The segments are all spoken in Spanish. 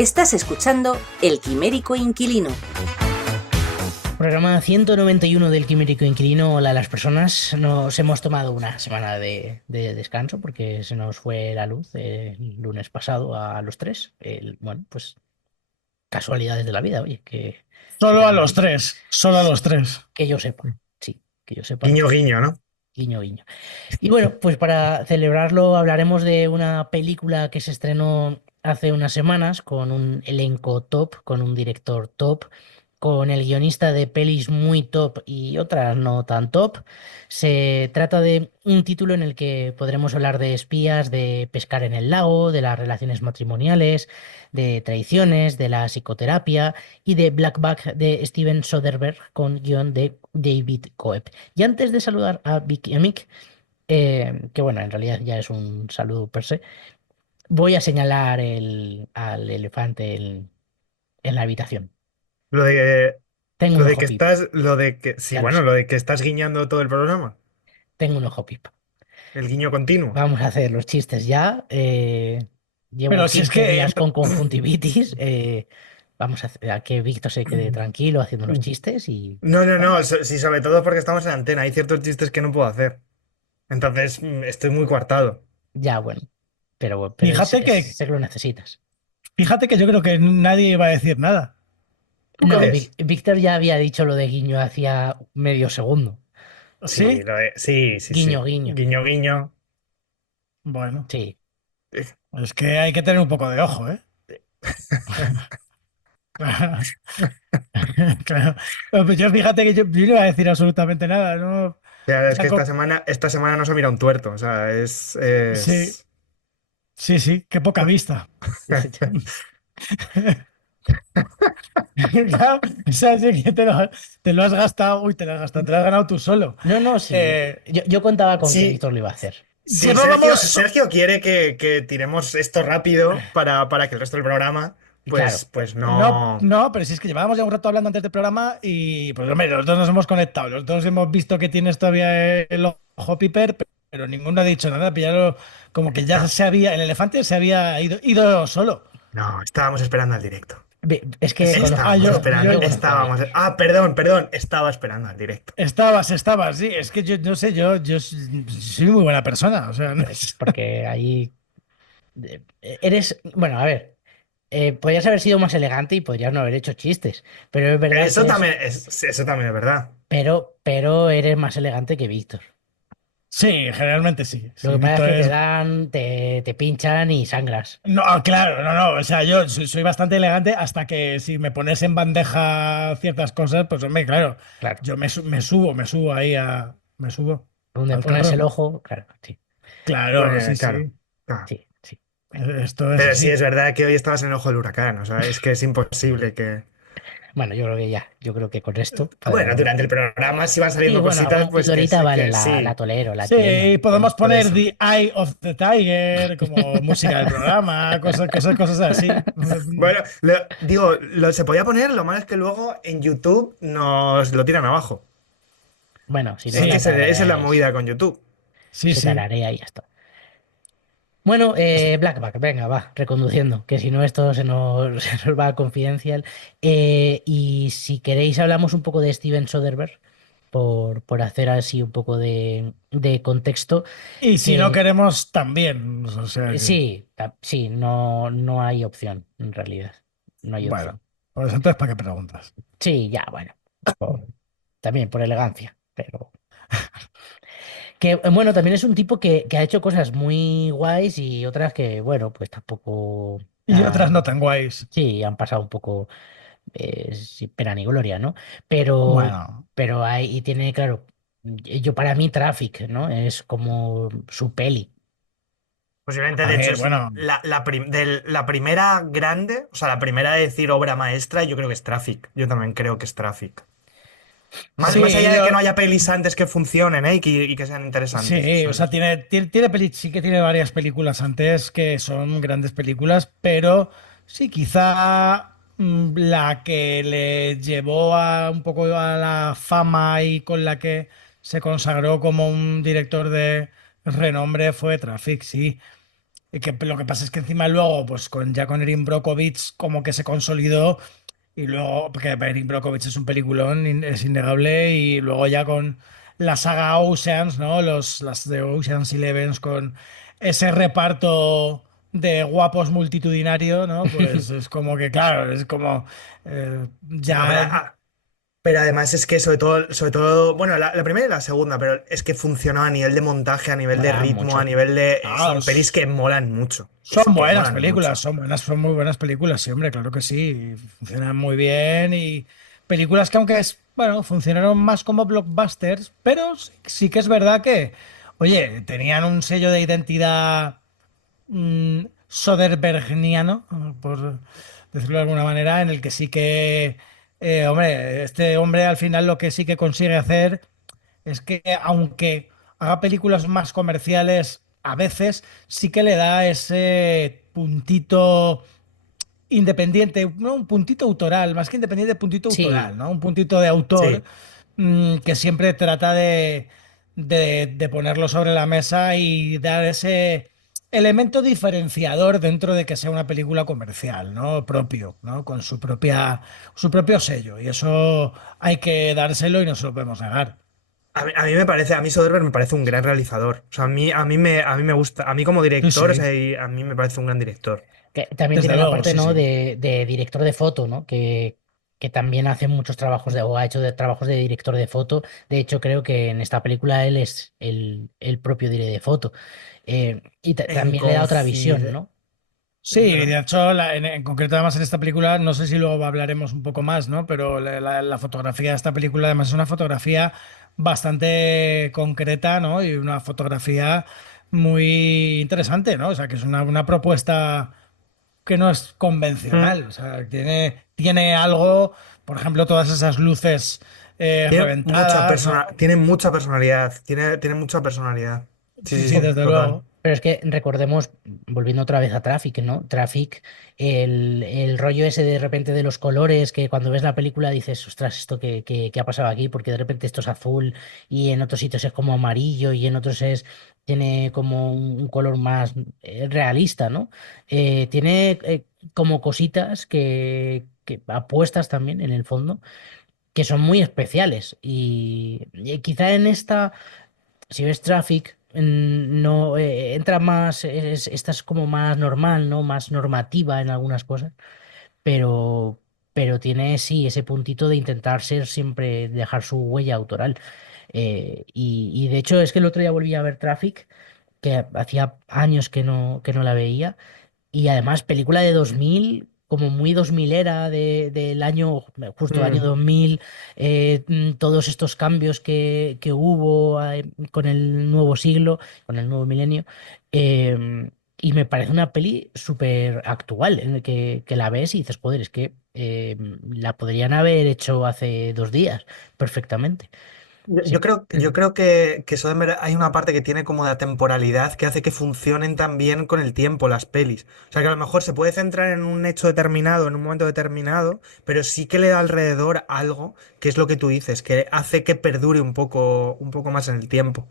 Estás escuchando El Quimérico Inquilino. Programa 191 del Quimérico Inquilino. Hola a las personas. Nos hemos tomado una semana de descanso porque se nos fue la luz el lunes pasado a los tres. Bueno, pues casualidades de la vida, oye, que Solo le a vamos a los decir. tres, solo a los tres. Que yo sepa, sí, que yo sepa, no. Guiño, guiño, ¿no? Guiño, guiño. Y bueno, pues para celebrarlo hablaremos de una película que se estrenó hace unas semanas con un elenco top, con un director top, con el guionista de pelis muy top y otras no tan top. Se trata de un título en el que podremos hablar de espías, de pescar en el lago, de las relaciones matrimoniales, de traiciones, de la psicoterapia y de Black Bag de Steven Soderbergh con guión de David Coeb. Y antes de saludar a Vic y a Mick, que bueno, en realidad ya es un saludo per se, voy a señalar al elefante en la habitación. Lo de, Tengo un lo de ojo que pipa, estás, lo de que, sí, ya lo bueno, sé, lo de que estás guiñando todo el programa. tengo un ojo pipa. El guiño continuo. Vamos a hacer los chistes ya. Llevo Pero si es 15 que, días con conjuntivitis. Vamos a que Víctor se quede tranquilo haciendo los chistes y No, no, bueno, no, sí, sobre todo porque estamos en antena. Hay ciertos chistes que no puedo hacer. Entonces, estoy muy coartado. ya bueno, pero fíjate que, sé que lo necesitas. fíjate que yo creo que nadie iba a decir nada. ¿Tú No, crees? Víctor ya había dicho lo de guiño hacía medio segundo. Sí, ¿Sí? sí, sí, Guiño, sí. guiño. Guiño, guiño. Bueno, Sí. Eh, es que hay que tener un poco de ojo, ¿eh? Claro. Pues yo fíjate que yo no iba a decir absolutamente nada, ¿no? O Es sea, que esta semana no se mira un tuerto. O sea, sí, sí, sí, qué poca vista. Claro, o sea, sí que te lo has gastado, uy, te lo has gastado, te lo has ganado tú solo. No, no, sí. Eh, Yo contaba con que Sí, Víctor lo iba a hacer. sí, pues no Sergio, vamos. Sergio quiere que tiremos esto rápido para que el resto del programa, Claro, pues No, no. no, pero si es que llevábamos ya un rato hablando antes del programa y pues hombre, los dos nos hemos conectado, los dos hemos visto que tienes todavía el ojo piper, pero ninguno ha dicho nada, pillarlo como que ya No, se había, el elefante se había ido solo. no, estábamos esperando al directo. Es que conozco, Estábamos esperando, yo conozco a estábamos. Víctor. Perdón, estaba esperando al directo. Estabas, sí, es que yo no sé, yo soy muy buena persona, o sea, Porque ahí eres, bueno, a ver, podrías haber sido más elegante y podrías no haber hecho chistes, pero es verdad Eso que es, también eso también es verdad. pero eres más elegante que Víctor. sí, generalmente sí, Lo sí, que pasa es Víctor que te es. dan, te pinchan y sangras. No, claro, no, o sea, yo soy bastante elegante hasta que si me pones en bandeja ciertas cosas, pues hombre, claro, Claro. yo me subo ahí me subo Donde al pones carro. el ojo, claro, sí, Claro, Bueno, sí, claro, sí, claro. sí, sí. esto es Pero sí así. es verdad que hoy estabas en el ojo del huracán. O sea, es que es imposible que. Bueno, yo creo que ya, yo creo que con esto Bueno, podemos. durante el programa, si van Sí, saliendo bueno, cositas, alguna pues pildorita vale, que la sí. tolero, la entiendo. Sí, podemos Por poner eso. The Eye of the Tiger como música del programa, cosas así. Bueno, se podía poner, lo malo es que luego en YouTube nos lo tiran abajo. Bueno, si no Es que la esa es la tarareáis, movida con YouTube. Sí, se sí. tararea y ya está. Bueno, Blackback, venga, va, reconduciendo, que si no esto se nos va a confidencial. Y si queréis hablamos un poco de Steven Soderbergh, por hacer así un poco de contexto, Y si no que queremos, también. O sea que, sí, sí, no, no hay opción, en realidad, no hay bueno, opción. pues entonces, ¿para qué preguntas? Sí, ya, bueno, también por elegancia, pero... Que bueno, también es un tipo que ha hecho cosas muy guays y otras que, bueno, pues tampoco... Y otras no tan guays. Sí, han pasado un poco sin pena ni gloria, ¿no? Pero, Bueno, pero hay, y tiene, claro, yo para mí Traffic, ¿no? Es como su peli. Posiblemente, a de hecho, ver, es bueno. la primera grande, o sea, la primera de decir obra maestra, yo creo que es Traffic. Yo también creo que es Traffic. Más Sí, allá de que no haya pelis antes que funcionen, ¿eh? Y que sean interesantes, sí, o sea, ¿sabes? sí que tiene varias películas antes que son grandes películas, pero sí, quizá la que le llevó a un poco a la fama y con la que se consagró como un director de renombre fue Traffic, sí. Y que lo que pasa es que encima luego, pues ya con Erin Brockovich como que se consolidó y luego, porque Erin Brockovich es un peliculón, es innegable, y luego ya con la saga Oceans, ¿no? Las de Oceans Eleven con ese reparto de guapos multitudinario, ¿no? Pues es como que, claro, es como No, pero, ya... pero además es que sobre todo, bueno, la primera y la segunda, pero es que funcionó a nivel de montaje, a nivel de Mola ritmo, a mucho. nivel de... Ah, Son pelis que molan mucho. Es son que buenas molan películas, mucho. son buenas, son muy buenas películas, sí, hombre, claro que sí. Funcionan muy bien y películas que aunque bueno, funcionaron más como blockbusters, pero sí que es verdad que, oye, tenían un sello de identidad Soderberghiano, por decirlo de alguna manera, en el que sí que, hombre, este hombre al final lo que sí que consigue hacer es que aunque haga películas más comerciales, a veces sí que le da ese puntito independiente, no un puntito autoral, más que independiente, puntito Sí, autoral, ¿no? Un puntito de autor Sí. que siempre trata de ponerlo sobre la mesa y dar ese elemento diferenciador dentro de que sea una película comercial, ¿no? Propio, ¿no? Con su propio sello. Y eso hay que dárselo y no se lo podemos negar. A mí me parece, a mí Soderbergh me parece un gran realizador. O sea, a mí me gusta, a mí como Sí, director, o sí, sea, a mí me parece un gran director. que también desde tiene la luego, parte, sí, ¿no? sí. de director de foto, ¿no? Que también hace muchos trabajos o ha hecho trabajos de director de foto. De hecho, creo que en esta película él es el propio director de foto. Y En también le da otra visión, Confide... ¿no? Sí, ¿Perdón? de hecho, en concreto además en esta película, no sé si luego hablaremos un poco más, ¿no? Pero la fotografía de esta película además es una fotografía bastante concreta, ¿no? Y una fotografía muy interesante, ¿no? O sea, que es una propuesta que no es Mm. convencional. O sea, tiene algo, por ejemplo, todas esas luces reventadas, ¿no? Tiene mucha personalidad, tiene mucha personalidad. Sí, Sí, sí, sí, sí, desde total. luego. Pero es que recordemos, volviendo otra vez a Traffic, ¿no? Traffic, el rollo ese de repente de los colores, que cuando ves la película dices, ostras, ¿esto qué ha pasado aquí? Porque de repente esto es azul y en otros sitios es como amarillo y en otros tiene como un color más realista, ¿no? Tiene como cositas que apuestas también en el fondo, que son muy especiales. Y quizá en esta si ves Traffic, no entra más, esta es como más normal, ¿no? Más normativa en algunas cosas, pero, pero tiene sí ese puntito de intentar ser siempre, dejar su huella autoral. Y de hecho es que el otro día volví a ver Traffic, que hacía años que no la veía. Y además, película de 2000 como muy 2000 era del año, justo año Mm. 2000 todos estos cambios que hubo con el nuevo siglo, con el nuevo milenio. Y me parece una peli súper actual, en el que la ves y dices, joder, es que la podrían haber hecho hace 2 días perfectamente. Yo, Sí, yo creo, yo creo que Soderbergh hay una parte que tiene como de temporalidad que hace que funcionen tan bien con el tiempo las pelis. O sea que a lo mejor se puede centrar en un hecho determinado, en un momento determinado, pero sí que le da alrededor algo, que es lo que tú dices, que hace que perdure un poco más en el tiempo.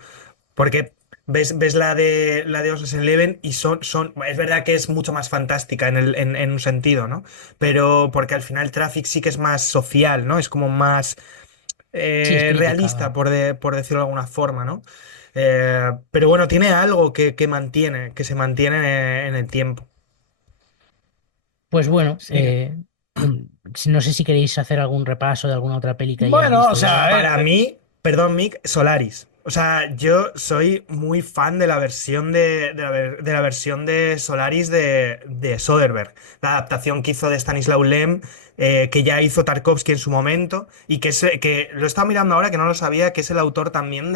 Porque ves la de Ocean's Eleven y es verdad que es mucho más fantástica en un sentido, ¿no? Pero porque al final Traffic sí que es más social, ¿no? Es como más sí, es realista, crítica. por decirlo de alguna forma, ¿no? Pero bueno, tiene algo que se mantiene en el tiempo. Pues bueno, Sí. no sé si queréis hacer algún repaso de alguna otra peli que hayáis Bueno, o visto sea, a ya. ver, Para mí, perdón, Mick, Solaris. O sea, yo soy muy fan de la versión de la versión de Solaris de Soderbergh. La adaptación que hizo de Stanislaw Lem, que ya hizo Tarkovsky en su momento, y que lo he estado mirando ahora, que no lo sabía, que es el autor también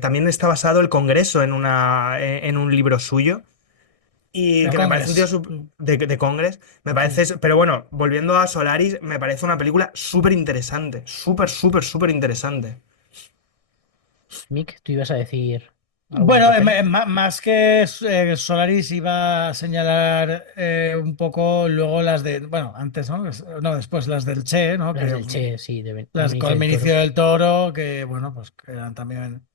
también está basado el Congreso en un libro suyo. Y de que me parece un tío Congress. de Congress, me parece, Sí. pero bueno, volviendo a Solaris, me parece una película súper interesante, súper, súper, súper interesante. Mick, tú ibas a decir alguna Bueno, otra peli. más que Solaris iba a señalar un poco luego las de, bueno, antes, ¿no? No, después las del Che, ¿no? Las Que del Che, sí, de las Benicio con del Benicio Toro. del Toro, que bueno, pues que eran también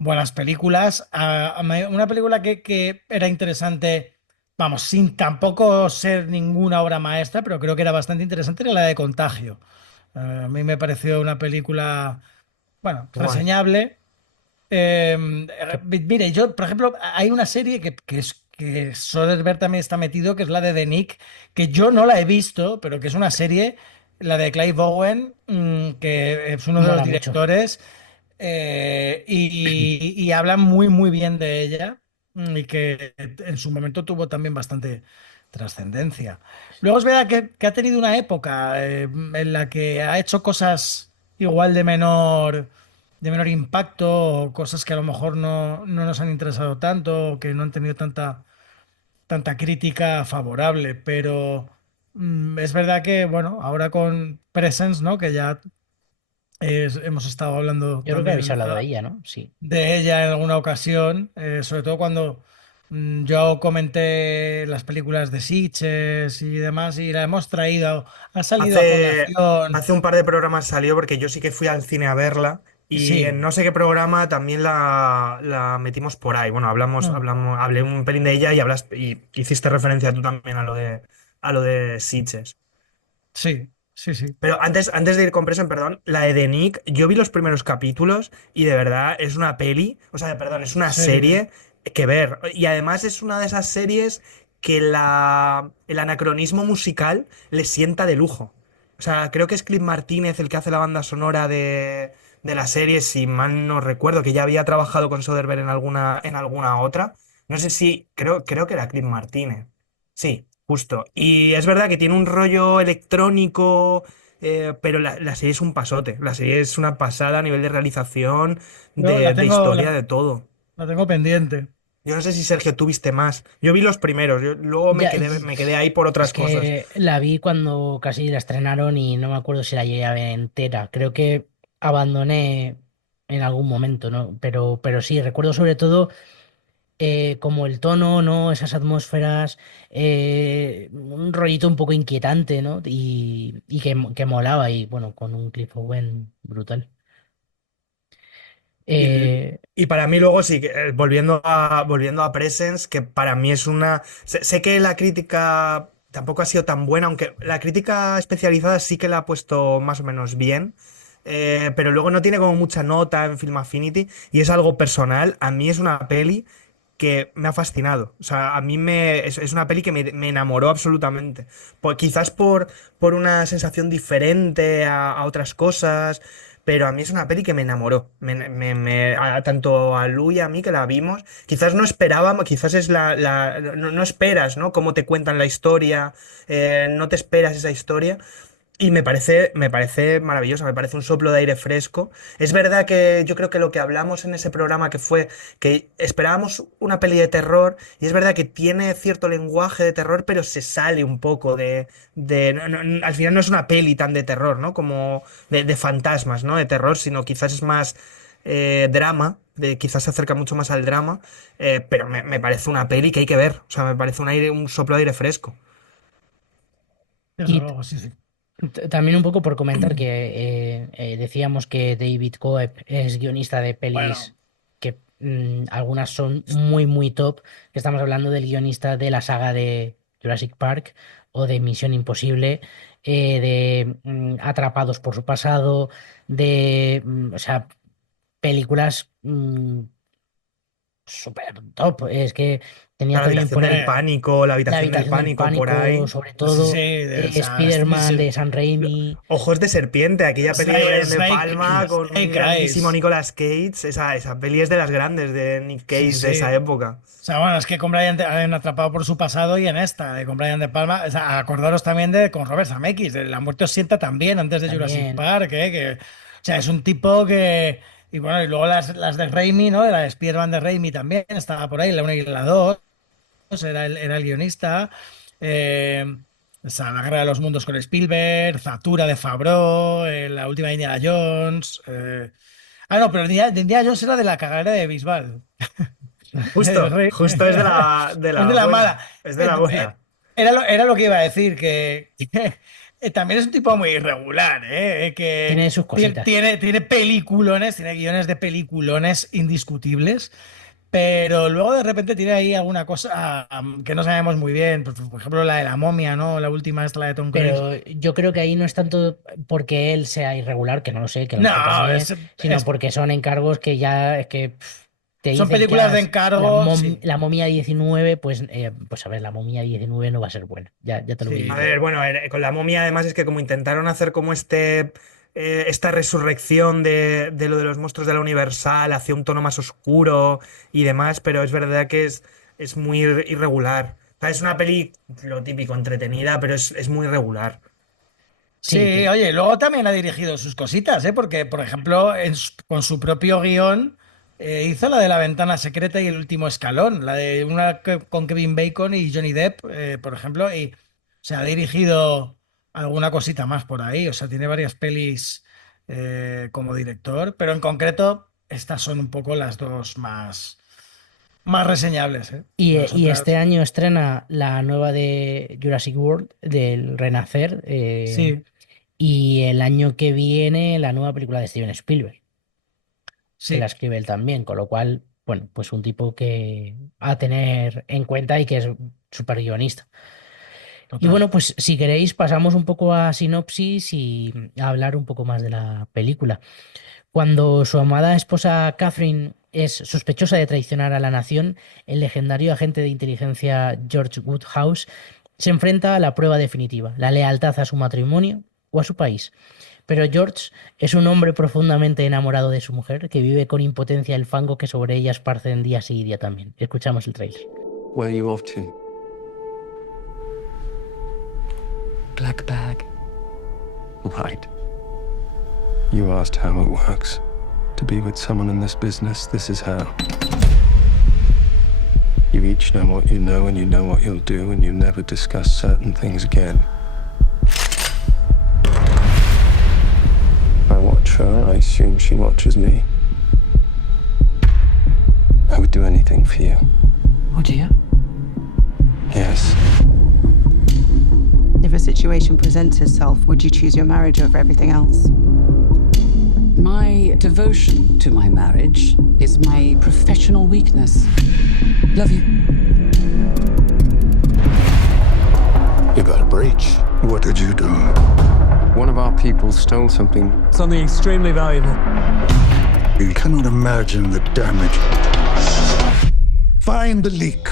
buenas películas. Una película que era interesante, vamos, sin tampoco ser ninguna obra maestra, pero creo que era bastante interesante, era la de Contagio. A mí me pareció una película, bueno, Guay. reseñable. Que- Mire, yo, por ejemplo, hay una serie que Soderbergh también está metido, que es la de The Nick, que yo no la he visto, pero que es una serie, la de Clive Owen, que es uno de los Mola mucho. directores, y habla muy, muy bien de ella, y que en su momento tuvo también bastante trascendencia. Luego es verdad que ha tenido una época en la que ha hecho cosas igual de menor impacto, o cosas que a lo mejor no nos han interesado tanto, o que no han tenido tanta crítica favorable, pero es verdad que, bueno, ahora con Presence, ¿no? Que ya hemos estado hablando Yo creo que habéis también hablado de ella, ¿no? Sí. de ella en alguna ocasión, sobre todo cuando yo comenté las películas de Sitges y demás, y la hemos traído, ha salido a Hace, colación. hace un par de programas salió porque yo sí que fui al cine a verla y en Sí. no sé qué programa también la metimos por ahí. Bueno, Mm. hablé un pelín de ella y y hiciste referencia tú también a lo de Sitges. Sí, sí, sí. Pero antes de ir con Presen, perdón, la de The Nick, yo vi los primeros capítulos y de verdad es una peli, o sea, perdón, es una Serie. serie que ver. Y además es una de esas series que el anacronismo musical le sienta de lujo. O sea, creo que es Cliff Martínez el que hace la banda sonora de la serie, si mal no recuerdo, que ya había trabajado con Soderbergh en alguna otra. No sé si, creo que era Cliff Martínez. Sí, justo. Y es verdad que tiene un rollo electrónico, pero la serie es un pasote. La serie es una pasada a nivel de realización, Yo la de tengo, historia, de todo. la tengo pendiente. Yo no sé si Sergio tuviste más. Yo vi los primeros, luego Ya, me quedé ahí por es otras cosas. que la vi cuando casi la estrenaron y no me acuerdo si la llegué a ver entera. Creo que abandoné en algún momento, ¿no? Pero sí, recuerdo sobre todo como el tono, ¿no? Esas atmósferas, un rollito un poco inquietante, ¿no? Y que molaba y bueno, con un Cliff Owen brutal. Y, Eh, y para mí luego sí, volviendo a Presence, que para mí es una... Sé que la crítica tampoco ha sido tan buena, aunque la crítica especializada sí que la ha puesto más o menos bien, pero luego no tiene como mucha nota en Film Affinity y es algo personal. A mí es una peli que me ha fascinado. O sea, es una peli que me enamoró absolutamente. Quizás por una sensación diferente a otras cosas, pero a mí es una peli que me enamoró. Tanto a Lu y a mí que la vimos, quizás no esperábamos, quizás es no esperas, ¿no? Cómo te cuentan la historia, no te esperas esa historia. Y me parece maravillosa, me parece un soplo de aire fresco. Es verdad que yo creo que lo que hablamos en ese programa que fue que esperábamos una peli de terror, y es verdad que tiene cierto lenguaje de terror, pero se sale un poco al final no es una peli tan de terror, ¿no? Como de fantasmas, ¿no? De terror, sino quizás es más drama, quizás se acerca mucho más al drama, pero me parece una peli que hay que ver. O sea, me parece un soplo de aire fresco. Desde y luego, sí, sí. también un poco por comentar que decíamos que David Coeb es guionista de Bueno, pelis que algunas son muy, muy top. Estamos hablando del guionista de la saga de Jurassic Park o de Misión Imposible, de Atrapados por su pasado, o sea, películas súper top. Es que tenía La también habitación por del ahí hombre, pánico, la La habitación del habitación del pánico por pánico, ahí. sobre sí, sí, todo o sea, Spider-Man de San Raimi. Ojos de serpiente, aquella peli de Brian De Palma con un Snake grandísimo Eyes. Nicolas Cage. Esa peli es de las grandes de Nick Sí, Cage de sí. esa época. O sea, bueno, es que con han atrapado por su pasado, y en esta, con Brian De Palma, o sea, acordaros también con Robert Zemeckis, de La muerte os sienta también, antes de Jurassic También, Park, o sea, es un tipo que, y bueno, y luego las de Raimi, ¿no? De la Spider-Man de Raimi también, estaba por ahí, la 1 y la 2, era el guionista, eh, o sea, La Guerra de los Mundos con Spielberg, Zatura de Favreau, la última de Indiana Jones, no, pero de Indiana Jones era de la cagadera de Bisbal. El rey- Justo es de de Es la de la mala. buena. Es de la buena. Era lo que iba a decir, que también es un tipo muy irregular, que Tiene sus cositas. tiene peliculones, tiene guiones de peliculones indiscutibles, pero luego de repente tiene ahí alguna cosa que no sabemos muy bien. Por ejemplo, la de la momia, ¿no? La última esta, la de Tom Cruise. Pero yo creo que ahí no es tanto porque él sea irregular, que no lo sé, que a lo mejor No, también es, sino porque son encargos que ya es que te son dicen que películas de hagas encargo, sí. la momia 19, pues a ver, la momia 19 no va a ser buena, ya te lo voy Sí. A diciendo. ver, bueno, con la momia además es que como intentaron hacer como esta resurrección de lo de los monstruos de la Universal hacia un tono más oscuro y demás, pero es verdad que es muy irregular. O sea, es una peli, lo típico, entretenida, pero es muy irregular. Sí, Sí, oye, luego también ha dirigido sus cositas, ¿eh? Porque, por ejemplo, con su propio guión hizo la de La Ventana Secreta y El Último Escalón, la de una con Kevin Bacon y Johnny Depp, por ejemplo, y se ha dirigido alguna cosita más por ahí, o sea, tiene varias pelis como director, pero en concreto estas son un poco las dos más reseñables, ¿eh? Las y este otras, año estrena la nueva de Jurassic World, del Renacer, sí, y el año que viene la nueva película de Steven Spielberg, que la sí, escribe él también, con lo cual, bueno, pues un tipo que a tener en cuenta y que es súper guionista. Y total. bueno, pues si queréis pasamos un poco a sinopsis y a hablar un poco más de la película. Cuando su amada esposa Catherine es sospechosa de traicionar a la nación, el legendario agente de inteligencia George Woodhouse se enfrenta a la prueba definitiva, la lealtad a su matrimonio o a su país. Pero George es un hombre profundamente enamorado de su mujer que vive con impotencia el fango que sobre ella esparcen día sí y día también. Escuchamos el tráiler. Where are you off to? Black bag. Right. You asked how it works. To be with someone in this business, this is how. You each know what you know, and you know what you'll do, and you never discuss certain things again. I watch her, I assume she watches me. I would do anything for you. Would you? Yes. If a situation presents itself, would you choose your marriage over everything else? My devotion to my marriage is my professional weakness. Love you. You got a breach. What did you do? One of our people stole something. Something extremely valuable. You cannot imagine the damage. Find the leak.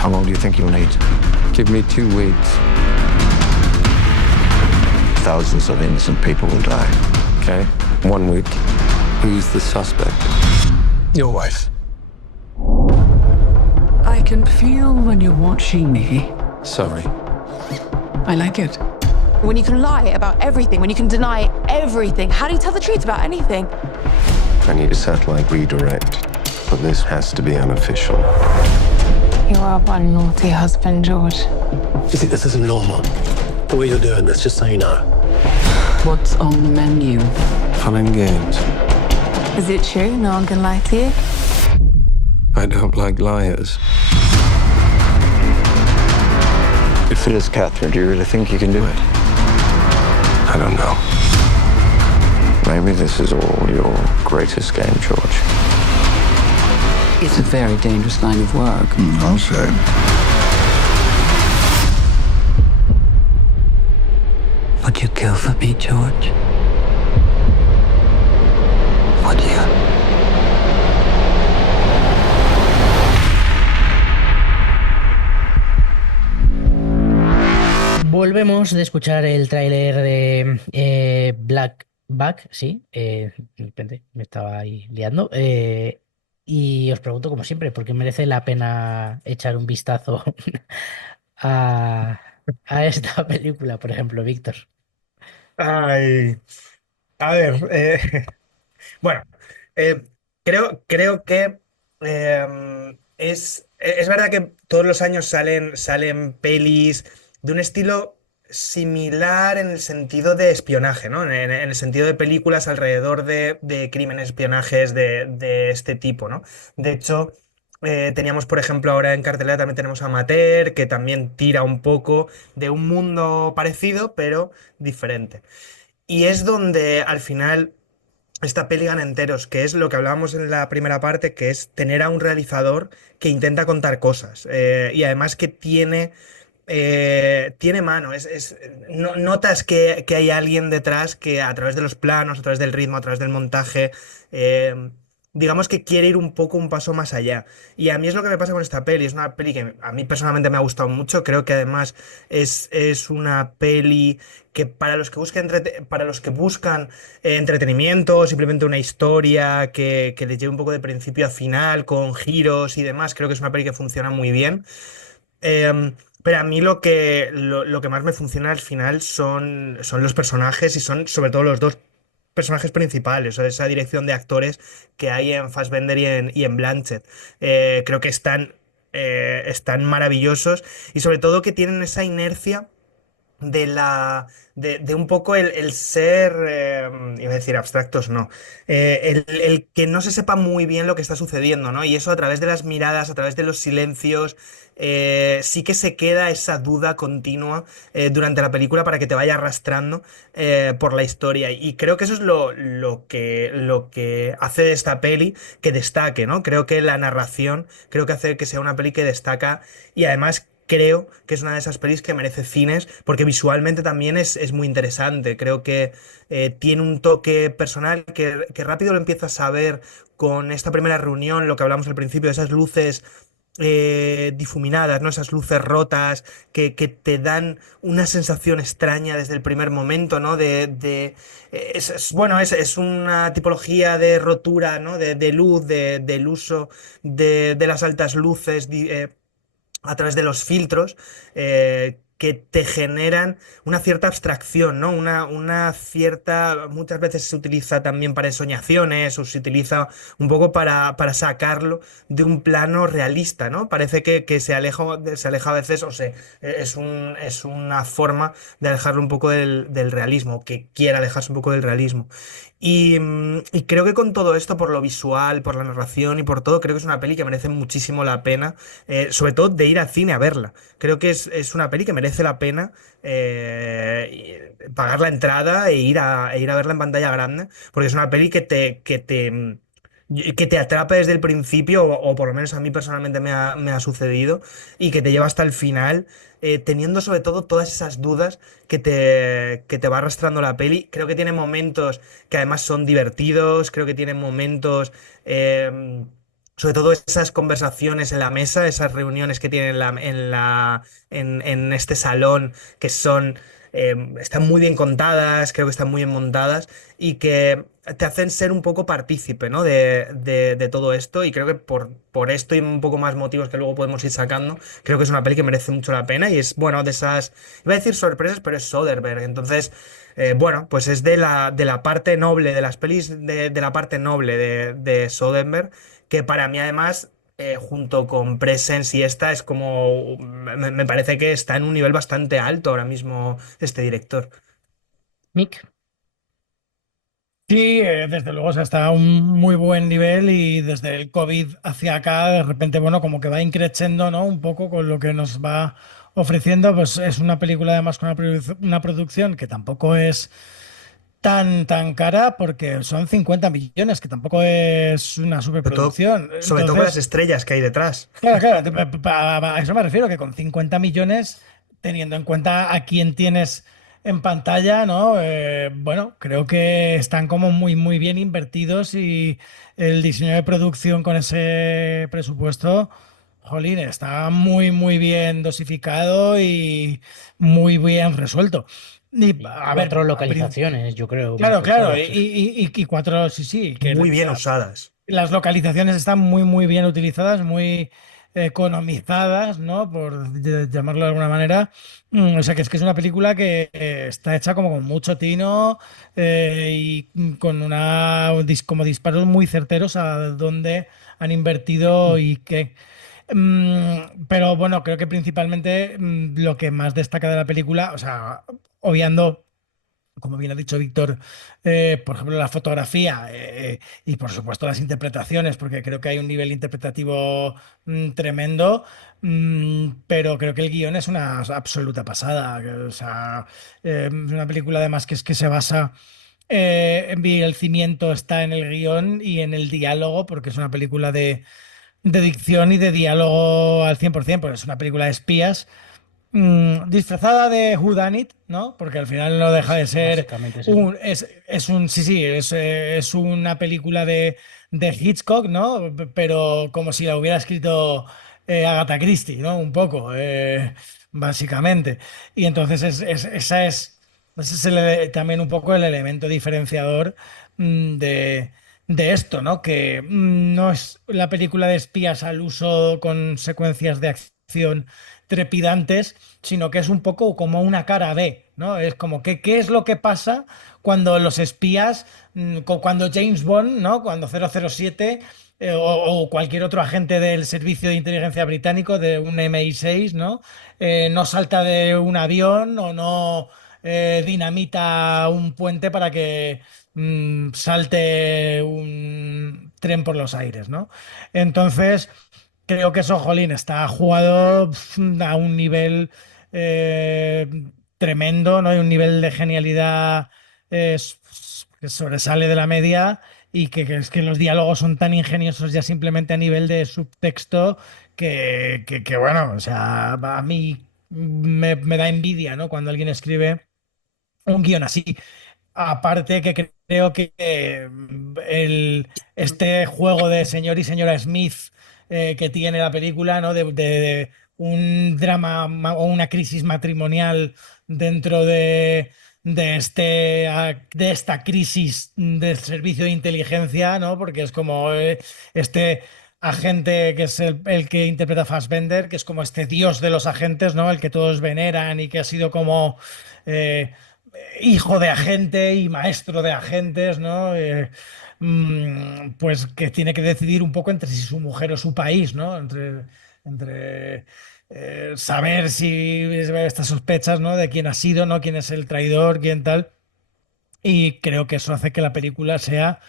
How long do you think you'll need? Give me 2 weeks. Thousands of innocent people will die. Okay, 1 week. Who's the suspect? Your wife. I can feel when you're watching me. Sorry. I like it. When you can lie about everything, when you can deny everything, how do you tell the truth about anything? I need a satellite redirect, but this has to be unofficial. You are one naughty husband, George. You think this isn't normal? The way you're doing this, just so you know. What's on the menu? Fun and games. Is it true? No one can lie to you? I don't like liars. If it is Catherine, do you really think you can do it? I don't know. Maybe this is all your greatest game, George. It's a very dangerous line of work. I'll say. Would you kill for me, George? Would you? Volvemos de escuchar el tráiler de Black Bag, sí, espérate, me estaba ahí liando. Y os pregunto, como siempre, ¿por qué merece la pena echar un vistazo a, a esta película, por ejemplo, Víctor? Ay, a ver, bueno, eh, creo que es verdad que todos los años salen pelis de un estilo similar en el sentido de espionaje, ¿no? En el sentido de películas alrededor de crímenes, espionajes de este tipo, ¿no? De hecho, Teníamos, por ejemplo, ahora en cartelera también tenemos Amateur, que también tira un poco de un mundo parecido, pero diferente. Y es donde al final esta peli gana enteros, que es lo que hablábamos en la primera parte, que es tener a un realizador que intenta contar cosas y además que tiene mano. Notas que hay alguien detrás que a través de los planos, a través del ritmo, a través del montaje, digamos que quiere ir un poco un paso más allá. Y a mí es lo que me pasa con esta peli. Es una peli que a mí personalmente me ha gustado mucho. Creo que además es una peli que para los que buscan entretenimiento, simplemente una historia que les lleve un poco de principio a final, con giros y demás, creo que es una peli que funciona muy bien. Pero a mí lo que más me funciona al final son los personajes y son sobre todo los dos personajes principales, o sea, esa dirección de actores que hay en Fassbender y en Blanchett. Creo que están maravillosos y sobre todo que tienen esa inercia de un poco el ser, iba a decir abstractos, no, el que no se sepa muy bien lo que está sucediendo, ¿no? Y eso a través de las miradas, a través de los silencios, sí que se queda esa duda continua durante la película para que te vaya arrastrando por la historia. Y creo que eso es lo que hace de esta peli que destaque, ¿no? Creo que la narración, creo que hace que sea una peli que destaca y además creo que es una de esas pelis que merece cines porque visualmente también es muy interesante. Creo que tiene un toque personal que rápido lo empiezas a ver con esta primera reunión, lo que hablamos al principio, esas luces difuminadas, ¿no? Esas luces rotas que te dan una sensación extraña desde el primer momento, ¿no? Bueno, es una tipología de rotura, ¿no? De luz, del uso de las altas luces, a través de los filtros que te generan una cierta abstracción, ¿no? Una cierta, muchas veces se utiliza también para ensoñaciones o se utiliza un poco para sacarlo de un plano realista, ¿no? Parece que se aleja a veces, es una forma de alejarlo un poco del realismo, que quiere alejarse un poco del realismo. Y creo que con todo esto, por lo visual, por la narración y por todo, creo que es una peli que merece muchísimo la pena, sobre todo de ir al cine a verla. Creo que es una peli que merece la pena pagar la entrada e ir a verla en pantalla grande, porque es una peli que te atrapa desde el principio, o por lo menos a mí personalmente me ha sucedido, y que te lleva hasta el final, teniendo sobre todo todas esas dudas que te va arrastrando la peli. Creo que tiene momentos que además son divertidos, creo que tiene momentos, sobre todo esas conversaciones en la mesa, esas reuniones que tienen en este salón, que están muy bien contadas, creo que están muy bien montadas y que te hacen ser un poco partícipe, ¿no? de todo esto, y creo que por esto y un poco más motivos que luego podemos ir sacando, creo que es una peli que merece mucho la pena y es, bueno, de esas, iba a decir sorpresas, pero es Soderbergh, entonces, bueno, pues es de la parte noble, de las pelis de la parte noble de Soderbergh, que para mí además, junto con Presence y esta, es como, me parece que está en un nivel bastante alto ahora mismo este director. Mick. Sí, desde luego, o sea, está a un muy buen nivel y desde el COVID hacia acá, de repente, bueno, como que va increciendo, ¿no? Un poco con lo que nos va ofreciendo, pues es una película además con una producción que tampoco es tan cara porque son 50 millones, que tampoco es una Sobre todo, superproducción. sobre todo con las Entonces, estrellas que hay detrás. claro, claro, a eso me refiero, que con 50 millones, teniendo en cuenta a quién tienes en pantalla, ¿no? Bueno, creo que están como muy bien invertidos y el diseño de producción con ese presupuesto, jolín, está muy bien dosificado y muy bien resuelto. Y Y a ver, 4 localizaciones, yo creo, muy claro, pensadas. y cuatro, sí, sí, que Muy bien usadas. las localizaciones están muy bien utilizadas, muy economizadas, ¿no? Por llamarlo de alguna manera. O sea, que es una película que está hecha como con mucho tino y con como disparos muy certeros a dónde han invertido y qué. Pero bueno, creo que principalmente lo que más destaca de la película, o sea, obviando como bien ha dicho Víctor, por ejemplo, la fotografía y por supuesto las interpretaciones, porque creo que hay un nivel interpretativo tremendo, pero creo que el guión es una absoluta pasada. O sea, es una película además que se basa, el cimiento está en el guión y en el diálogo, porque es una película de dicción y de diálogo al 100%, porque es una película de espías disfrazada de whodunit, ¿no? Porque al final no deja de ser Básicamente es eso. es una película de Hitchcock, ¿no? Pero como si la hubiera escrito Agatha Christie, ¿no? Un poco, básicamente. Y entonces ese es también un poco el elemento diferenciador de esto, ¿no? Que no es la película de espías al uso con secuencias de acción trepidantes, sino que es un poco como una cara B, ¿no? Es como que qué es lo que pasa cuando los espías, cuando James Bond, ¿no? Cuando 007 o cualquier otro agente del servicio de inteligencia británico, de un MI6, ¿no? No salta de un avión o no dinamita un puente para que salte un tren por los aires, ¿no? Entonces, creo que eso, jolín, está jugado a un nivel eh, tremendo, ¿no? Hay un nivel de genialidad que sobresale de la media y que es que los diálogos son tan ingeniosos ya simplemente a nivel de subtexto que bueno, o sea, a mí me da envidia, ¿no? Cuando alguien escribe un guión así. Aparte que creo que este juego de señor y señora Smith que tiene la película, ¿no? De un drama o una crisis matrimonial dentro de esta crisis del servicio de inteligencia, ¿no? Porque es como este agente que es el que interpreta Fassbender, que es como este dios de los agentes, ¿no? El que todos veneran y que ha sido como... eh, hijo de agente y maestro de agentes, ¿no? Pues que tiene que decidir un poco entre si su mujer o su país, ¿no? Entre saber si estas sospechas, ¿no? De quién ha sido, ¿no? Quién es el traidor, quién tal. Y creo que eso hace que la película sea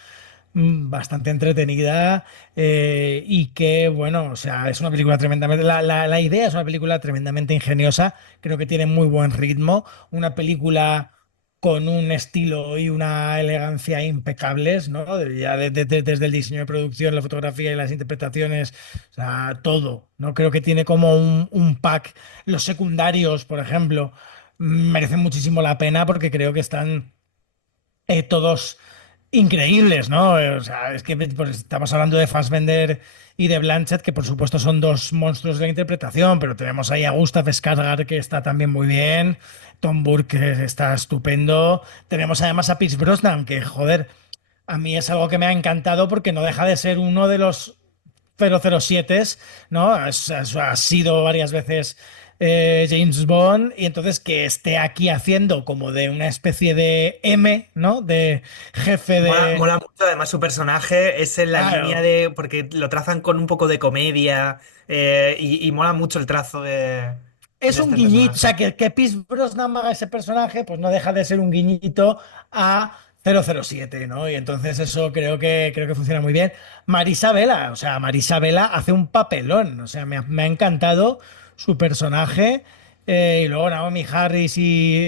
bastante entretenida y que, bueno, o sea, es una película tremendamente... La idea es una película tremendamente ingeniosa, creo que tiene muy buen ritmo, una película con un estilo y una elegancia impecables, ¿no? Desde el diseño de producción, la fotografía y las interpretaciones, o sea, todo, ¿no? Creo que tiene como un pack. Los secundarios, por ejemplo, merecen muchísimo la pena porque creo que están todos increíbles, ¿no? O sea, es que pues, estamos hablando de Fassbender y de Blanchett, que por supuesto son dos monstruos de la interpretación, pero tenemos ahí a Gustav Skarsgård, que está también muy bien, Tom Burke, que está estupendo, tenemos además a Pierce Brosnan, que, joder, a mí es algo que me ha encantado porque no deja de ser uno de los 007, ¿no? Ha sido varias veces James Bond y entonces que esté aquí haciendo como de una especie de M, ¿no? De jefe de... Mola mucho, además su personaje es en la línea Claro. de... porque lo trazan con un poco de comedia y mola mucho el trazo Es de un este guiñito, o personaje. sea, que Pierce Brosnan haga ese personaje, pues no deja de ser un guiñito a 007, ¿no? Y entonces eso creo que funciona muy bien. Marisa Vela, o sea, Marisa Vela hace un papelón, o sea, me ha encantado su personaje. Y luego Naomi Harris y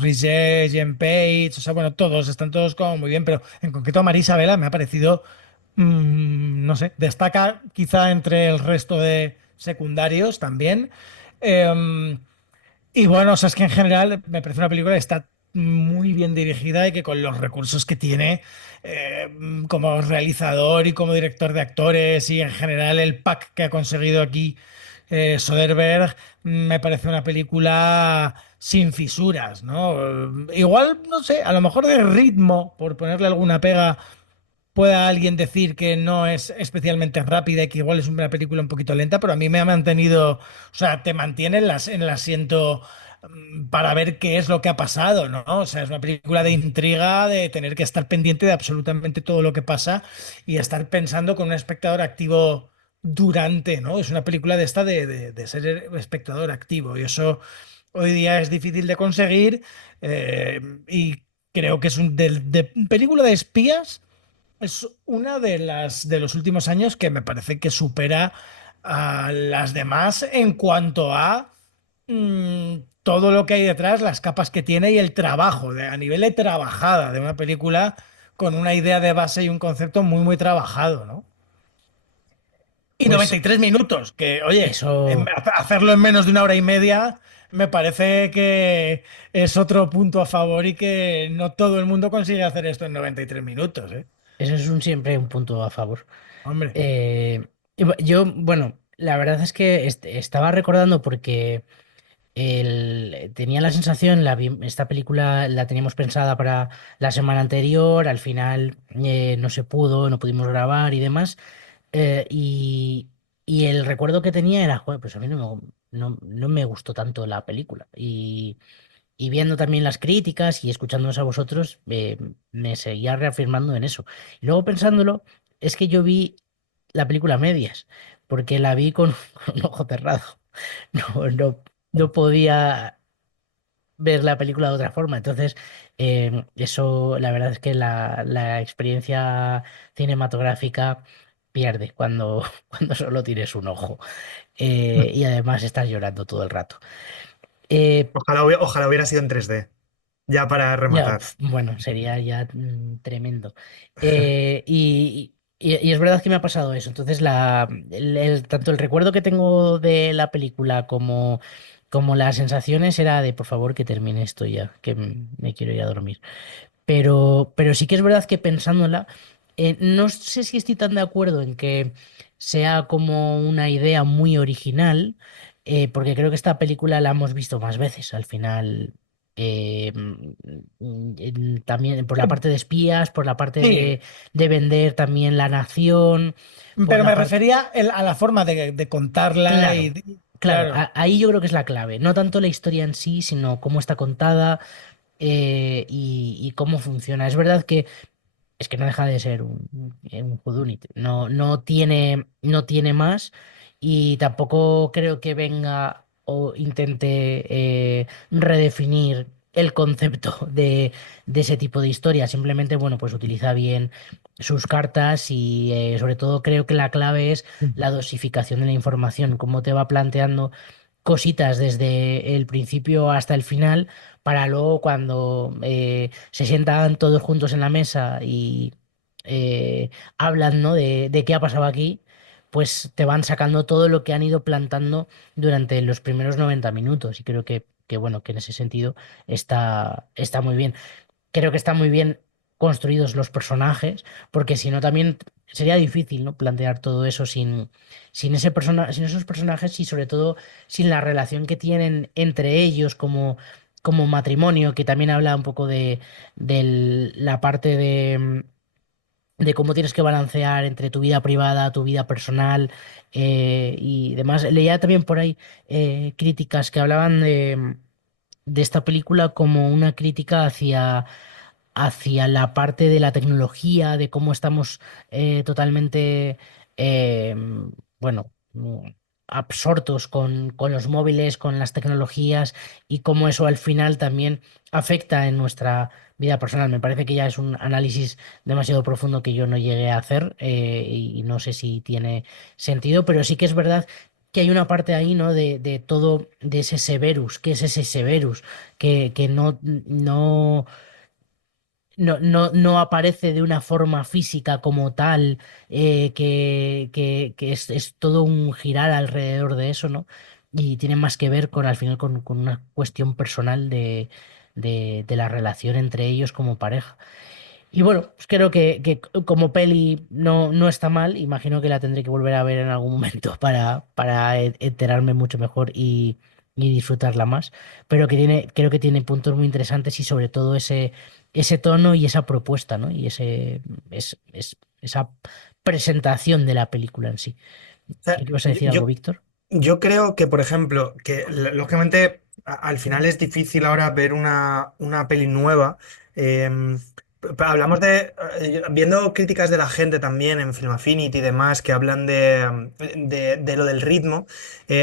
Rizé, Jen Page, o sea, bueno, están todos como muy bien, pero en concreto Marisa Vela me ha parecido no sé, destaca quizá entre el resto de secundarios también. Eh, y bueno, o sea, es que en general me parece una película que está muy bien dirigida y que con los recursos que tiene como realizador y como director de actores y en general el pack que ha conseguido aquí Soderbergh, me parece una película sin fisuras, ¿no? Igual, no sé, a lo mejor de ritmo, por ponerle alguna pega pueda alguien decir que no es especialmente rápida y que igual es una película un poquito lenta, pero a mí me ha mantenido, o sea, te mantiene en el asiento para ver qué es lo que ha pasado, ¿no? O sea, es una película de intriga, de tener que estar pendiente de absolutamente todo lo que pasa y estar pensando con un espectador activo durante, ¿no? Es una película de esta de ser espectador activo y eso hoy día es difícil de conseguir, y creo que es de película de espías, es una de los últimos años que me parece que supera a las demás en cuanto a todo lo que hay detrás, las capas que tiene y el trabajo, a nivel de trabajada de una película con una idea de base y un concepto muy, muy trabajado, ¿no? Y Pues 93 minutos, que oye, eso, hacerlo en menos de una hora y media me parece que es otro punto a favor y que no todo el mundo consigue hacer esto en 93 minutos, ¿eh? eso es siempre un punto a favor. Hombre. Yo, bueno, la verdad es que estaba recordando porque tenía la sensación, esta película la teníamos pensada para la semana anterior, al final no se pudo, no pudimos grabar y demás. eh, y, y el recuerdo que tenía era, joder, pues a mí no me gustó tanto la película. Y viendo también las críticas y escuchándonos a vosotros, me seguía reafirmando en eso. Y luego pensándolo, es que yo vi la película a medias, porque la vi con, con un ojo cerrado. No podía ver la película de otra forma. Entonces, eso, la verdad es que la experiencia cinematográfica pierde cuando, cuando solo tienes un ojo. Y además estás llorando todo el rato. Eh, Ojalá hubiera sido en 3D, ya para Ya, rematar. bueno, sería ya tremendo. Y es verdad que me ha pasado eso. Entonces, tanto el recuerdo que tengo de la película como las sensaciones era de, por favor, que termine esto ya, que me quiero ir a dormir. Pero sí que es verdad que pensándola, no sé si estoy tan de acuerdo en que sea como una idea muy original, porque creo que esta película la hemos visto más veces. Al final, también por la parte de espías, por la parte Sí, de vender también la nación, por pero la me parte... refería a la forma de contarla Claro, claro, claro. ahí yo creo que es la clave. No tanto la historia en sí, sino cómo está contada, y cómo funciona. Es verdad que es que no deja de ser un whodunit. No tiene más y tampoco creo que venga o intente redefinir el concepto de ese tipo de historia. Simplemente, bueno, pues utiliza bien sus cartas y sobre todo creo que la clave es la dosificación de la información, cómo te va planteando cositas desde el principio hasta el final para luego cuando se sientan todos juntos en la mesa y hablan, ¿no? de qué ha pasado aquí, pues te van sacando todo lo que han ido plantando durante los primeros 90 minutos. Y creo bueno, que en ese sentido está muy bien. Creo que están muy bien construidos los personajes, porque si no también sería difícil, ¿no? Plantear todo eso sin esos personajes y sobre todo sin la relación que tienen entre ellos como matrimonio, que también habla un poco de la parte de cómo tienes que balancear entre tu vida privada, tu vida personal, y demás. Leía también por ahí críticas que hablaban de esta película como una crítica hacia la parte de la tecnología, de cómo estamos totalmente, eh, bueno, absortos con los móviles, con las tecnologías y cómo eso al final también afecta en nuestra vida personal. Me parece que ya es un análisis demasiado profundo que yo no llegué a hacer, y no sé si tiene sentido, pero sí que es verdad que hay una parte ahí, ¿no? De todo, de ese Severus. ¿Qué es ese Severus? Que no aparece de una forma física como tal, que es todo un girar alrededor de eso, ¿no? Y tiene más que ver con, al final, con una cuestión personal de la relación entre ellos como pareja. Y bueno, pues creo que como peli no está mal. Imagino que la tendré que volver a ver en algún momento para enterarme mucho mejor y disfrutarla más. Pero creo que tiene puntos muy interesantes y sobre todo ese tono y esa propuesta, ¿no? Y esa presentación de la película en sí. O sea, ¿Qué ibas a yo, decir algo, yo Víctor? Yo creo que, por ejemplo, lógicamente al final es difícil ahora ver una peli nueva. Hablamos viendo críticas de la gente también en Film Affinity y demás que hablan de lo del ritmo.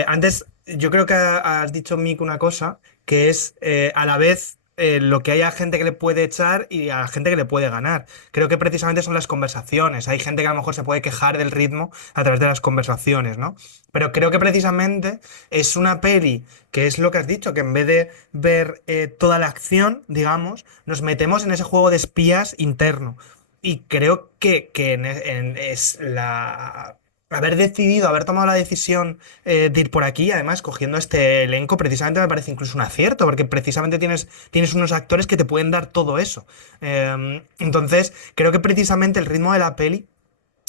Antes, yo creo que has dicho, Mick, una cosa que es a la vez lo que hay a gente que le puede echar y a gente que le puede ganar. Creo que precisamente son las conversaciones. Hay gente que a lo mejor se puede quejar del ritmo a través de las conversaciones, ¿no? Pero creo que precisamente es una peli que es lo que has dicho, que en vez de ver toda la acción, digamos, nos metemos en ese juego de espías interno. Y creo que es la... Haber decidido, haber tomado la decisión de ir por aquí, además cogiendo este elenco, precisamente me parece incluso un acierto, porque precisamente tienes unos actores que te pueden dar todo eso. Entonces, creo que precisamente el ritmo de la peli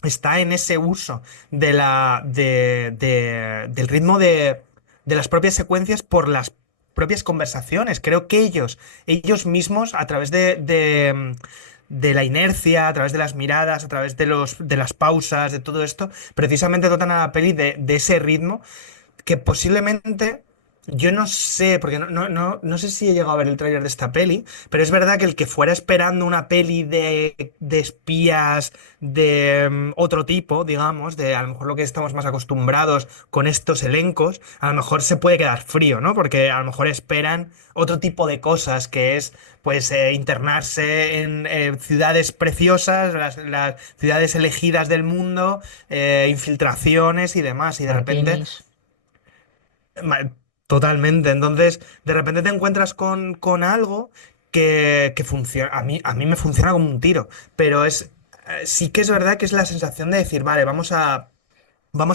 está en ese uso del ritmo de las propias secuencias por las propias conversaciones. Creo que ellos mismos, a través de la inercia, a través de las miradas, a través de las pausas, de todo esto, precisamente dotan a la peli de ese ritmo que posiblemente, yo no sé, porque no sé si he llegado a ver el tráiler de esta peli, pero es verdad que el que fuera esperando una peli de espías de otro tipo, digamos, de a lo mejor lo que estamos más acostumbrados con estos elencos, a lo mejor se puede quedar frío, ¿no? Porque a lo mejor esperan otro tipo de cosas, que es pues internarse en ciudades preciosas, las ciudades elegidas del mundo, infiltraciones y demás, y de repente... Martinis. Ma- Totalmente. Entonces, de repente te encuentras con algo que funciona. A mí me funciona como un tiro. Pero sí que es verdad que es la sensación de decir, vale, vamos a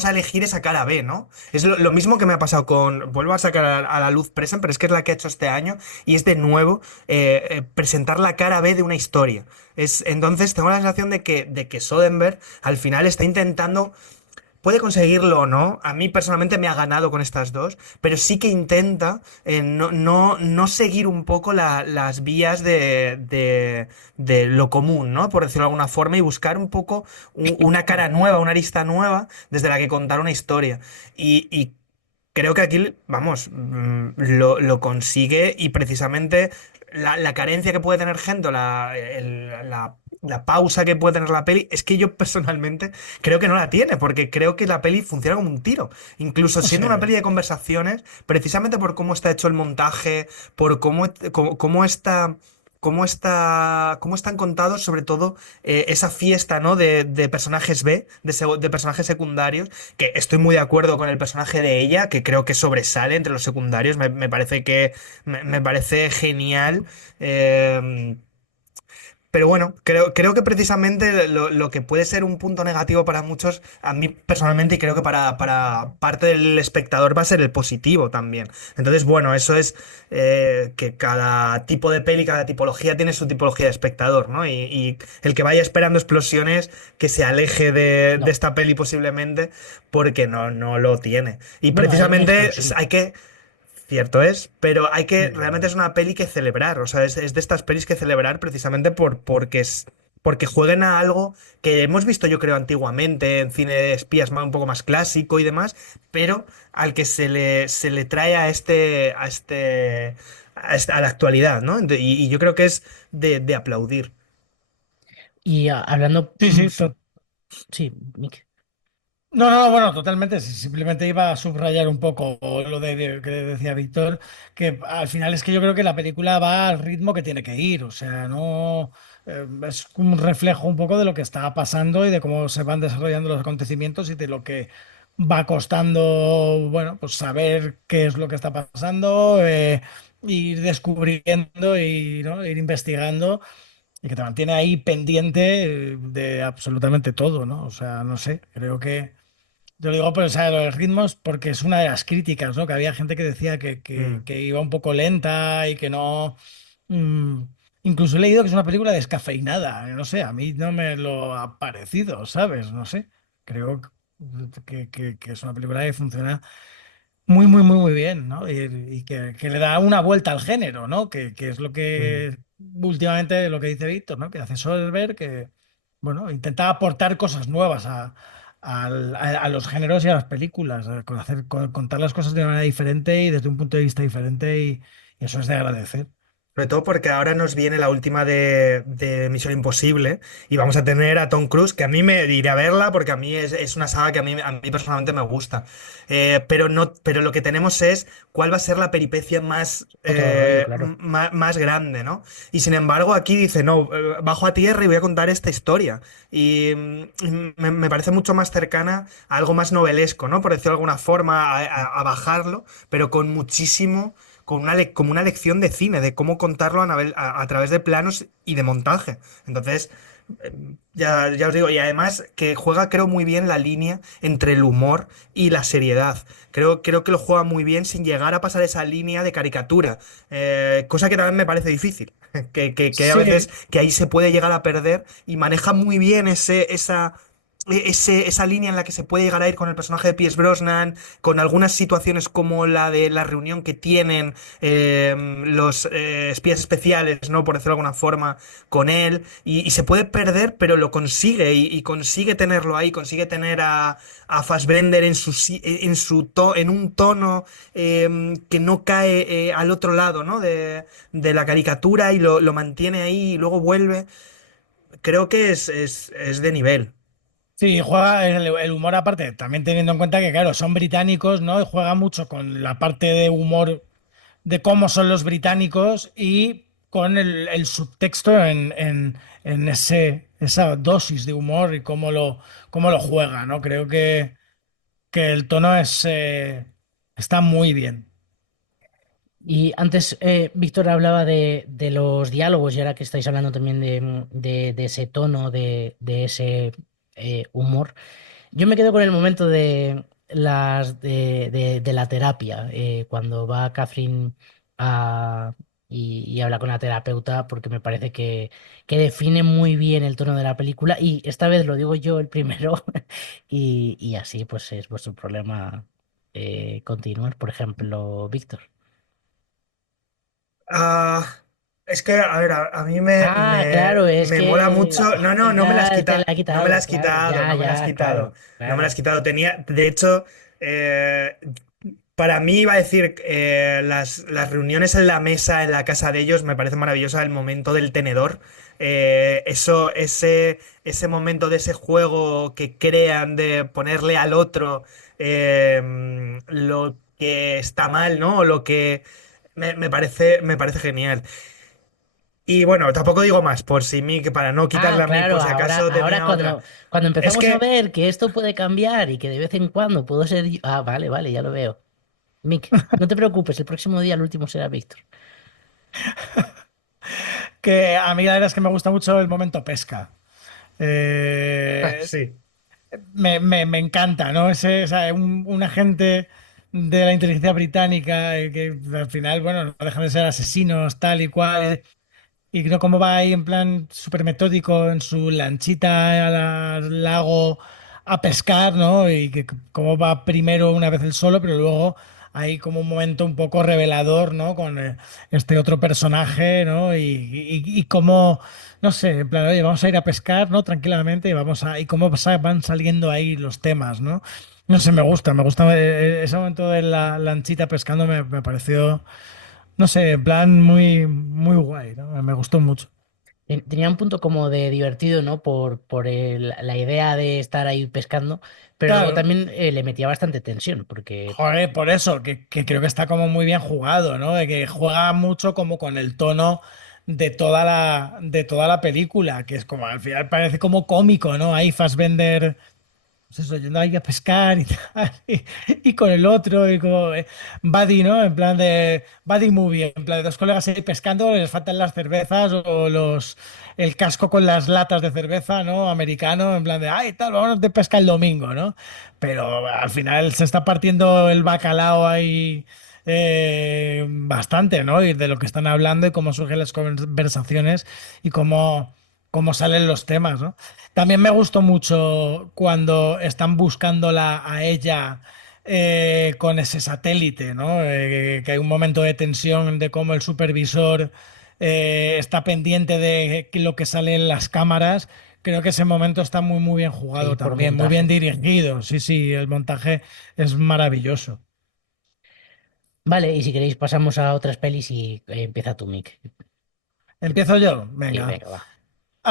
elegir esa cara B, ¿no? Es lo mismo que me ha pasado con. Vuelvo a sacar a la luz Present, pero es que es la que ha hecho este año. Y es de nuevo presentar la cara B de una historia. Entonces, tengo la sensación de que Soderbergh al final está intentando. Puede conseguirlo o no. A mí personalmente me ha ganado con estas dos, pero sí que intenta no seguir un poco las vías de lo común, ¿no? Por decirlo de alguna forma, y buscar un poco una cara nueva, una arista nueva desde la que contar una historia. Y creo que aquí, vamos, lo consigue y precisamente la carencia que puede tener Gento, la pausa que puede tener la peli, es que yo personalmente creo que no la tiene, porque creo que la peli funciona como un tiro. Incluso O siendo sea, una peli de conversaciones, precisamente por cómo está hecho el montaje, por cómo está... cómo están contados, sobre todo, esa fiesta, ¿no? de personajes B, de personajes secundarios, que estoy muy de acuerdo con el personaje de ella, que creo que sobresale entre los secundarios, me parece me parece genial. eh, pero bueno, creo que precisamente lo que puede ser un punto negativo para muchos, a mí personalmente, y creo que para parte del espectador va a ser el positivo también. Entonces, bueno, eso es que cada tipo de peli, cada tipología tiene su tipología de espectador, ¿no? Y el que vaya esperando explosiones, que se aleje de No. esta peli posiblemente, porque no lo tiene. Y Bueno, hay una precisamente explosión. hay que... Cierto es, pero hay que, realmente mm, es una peli que celebrar, o sea, es de estas pelis que celebrar precisamente porque jueguen a algo que hemos visto yo creo antiguamente en cine de espías un poco más clásico y demás, pero al que se le trae a la actualidad, ¿no? Y yo creo que es de aplaudir. Y hablando. sí, sí, Sí, Mick. no, no, bueno, totalmente. Simplemente iba a subrayar un poco lo que decía Víctor, que al final es que yo creo que la película va al ritmo que tiene que ir. O sea, no es un reflejo un poco de lo que está pasando y de cómo se van desarrollando los acontecimientos y de lo que va costando, bueno, pues saber qué es lo que está pasando, ir descubriendo y, ¿no? Ir investigando. Y que te mantiene ahí pendiente de absolutamente todo, ¿no? O sea, no sé, creo que. Yo lo digo por, o sea, lo de los ritmos porque es una de las críticas, ¿no? Que había gente que decía Mm, que iba un poco lenta y que no. mm, Incluso he leído que es una película descafeinada. No sé, a mí no me lo ha parecido, ¿sabes? No sé. Creo que es una película que funciona muy, muy, muy, muy bien, ¿no? Y que le da una vuelta al género, ¿no? Que es lo mm, que últimamente lo que dice Víctor, ¿no? Que hace Soderbergh, que, bueno, intenta aportar cosas nuevas a los géneros y a las películas, contar las cosas de una manera diferente y desde un punto de vista diferente y eso es de agradecer. Sobre todo porque ahora nos viene la última de Misión Imposible y vamos a tener a Tom Cruise, que a mí me iré a verla porque a mí es una saga que a mí personalmente me gusta. Pero lo que tenemos es cuál va a ser la peripecia más, Otro rollo, claro. más grande, ¿no? Y sin embargo aquí dice, no, bajo a tierra y voy a contar esta historia. Y me parece mucho más cercana a algo más novelesco, ¿no? Por decirlo de alguna forma, a bajarlo, pero con muchísimo como una lección de cine, de cómo contarlo a través de planos y de montaje. Entonces, eh, ya os digo, y además que juega, creo, muy bien la línea entre el humor y la seriedad. Creo que lo juega muy bien sin llegar a pasar esa línea de caricatura, cosa que también me parece difícil, que a Sí, veces que ahí se puede llegar a perder y maneja muy bien esa línea en la que se puede llegar a ir con el personaje de Pierce Brosnan, con algunas situaciones como la de la reunión que tienen los espías especiales, ¿no? Por decirlo de alguna forma, con él, y se puede perder, pero lo consigue, y consigue tenerlo ahí, consigue tener a Fassbender en un tono que no cae al otro lado, ¿no? De la caricatura y lo mantiene ahí y luego vuelve. Creo que es de nivel. sí, juega el humor aparte, también teniendo en cuenta que, claro, son británicos, ¿no? Y juega mucho con la parte de humor de cómo son los británicos y con el subtexto en esa dosis de humor y cómo lo juega, ¿no? Creo que el tono está muy bien. Y antes Víctor hablaba de los diálogos y ahora que estáis hablando también de ese tono, de ese humor, yo me quedo con el momento de la terapia, cuando va Catherine a, y habla con la terapeuta, porque me parece que define muy bien el tono de la película y esta vez lo digo yo el primero y así pues es vuestro problema continuar, por ejemplo, Víctor. Ah, es que, a ver, a mí Ah, claro, es me mola que mucho. No, no, no me las ya te la quita, he no me las quitado, has claro, quitado, ya, no me las has ya, quitado, claro, no me las claro. has quitado. De hecho, para mí iba a decir, las reuniones en la mesa, en la casa de ellos, me parece maravillosa el momento del tenedor. Ese momento de ese juego que crean de ponerle al otro lo que está mal, ¿no? O lo que me parece genial. Y bueno, tampoco digo más, por si mí, que para no Ah, quitarle a mí, claro, por si ahora, acaso ahora tenía otra. cuando Es empezamos a que ver que esto puede cambiar y que de vez en cuando puedo ser yo. Ah, vale, vale, ya lo veo. Mick, no te preocupes, el próximo día el último será Víctor. Que a mí la verdad es que me gusta mucho el momento pesca. Eh, sí. me encanta, ¿no? O sea, un agente de la inteligencia británica que al final, bueno, no dejan de ser asesinos, tal y cual, y no cómo va ahí en plan súper metódico en su lanchita al lago a pescar, ¿no? Y que cómo va primero una vez él solo, pero luego hay como un momento un poco revelador, ¿no? Con este otro personaje, ¿no? Y cómo, no sé, en plan, oye, vamos a ir a pescar, ¿no? Tranquilamente y y cómo van saliendo ahí los temas, ¿no? No sé, me gusta ese momento de la lanchita pescando me pareció, no sé, en plan muy, muy guay, ¿no? Me gustó mucho. Tenía un punto como de divertido, ¿no? Por la idea de estar ahí pescando, pero luego Claro, también le metía bastante tensión, porque joder, por eso, que creo que está como muy bien jugado, ¿no? De que juega mucho como con el tono de toda la película, que es como, al final parece como cómico, ¿no? Ahí Fassbender pues eso, yendo ahí a pescar y tal, y con el otro, y como buddy, ¿no? En plan de buddy movie, en plan de dos colegas ahí pescando, les faltan las cervezas o el casco con las latas de cerveza, ¿no? Americano, en plan de, ay, tal, vámonos de pesca el domingo, ¿no? Pero al final se está partiendo el bacalao ahí bastante, ¿no? Y de lo que están hablando y cómo surgen las conversaciones y cómo salen los temas, ¿no? También me gustó mucho cuando están buscándola a ella con ese satélite, ¿no? Que hay un momento de tensión de cómo el supervisor está pendiente de lo que sale en las cámaras. Creo que ese momento está muy, muy bien sí, jugado por también, muy bien montaje. dirigido. Sí, sí, el montaje es maravilloso. Vale, y si queréis pasamos a otras pelis y empieza tu Mick. Empiezo yo, Sí, venga. venga, va.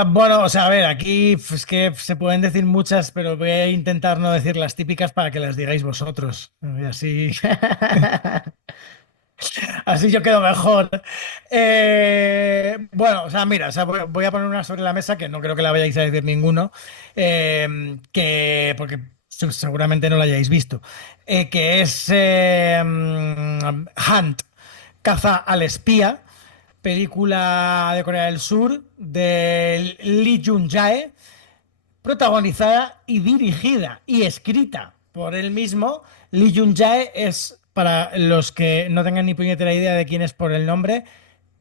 Bueno, o sea, a ver, aquí es que se pueden decir muchas, pero voy a intentar no decir las típicas para que las digáis vosotros. Y así, así yo quedo mejor. Bueno, o sea, mira, o sea, voy a poner una sobre la mesa que no creo que la vayáis a decir ninguno, porque seguramente no la hayáis visto, que es Hunt, caza al espía, película de Corea del Sur de Lee Jun-jae, protagonizada y dirigida y escrita por él mismo. Lee Jun-jae es, para los que no tengan ni puñetera idea de quién es por el nombre,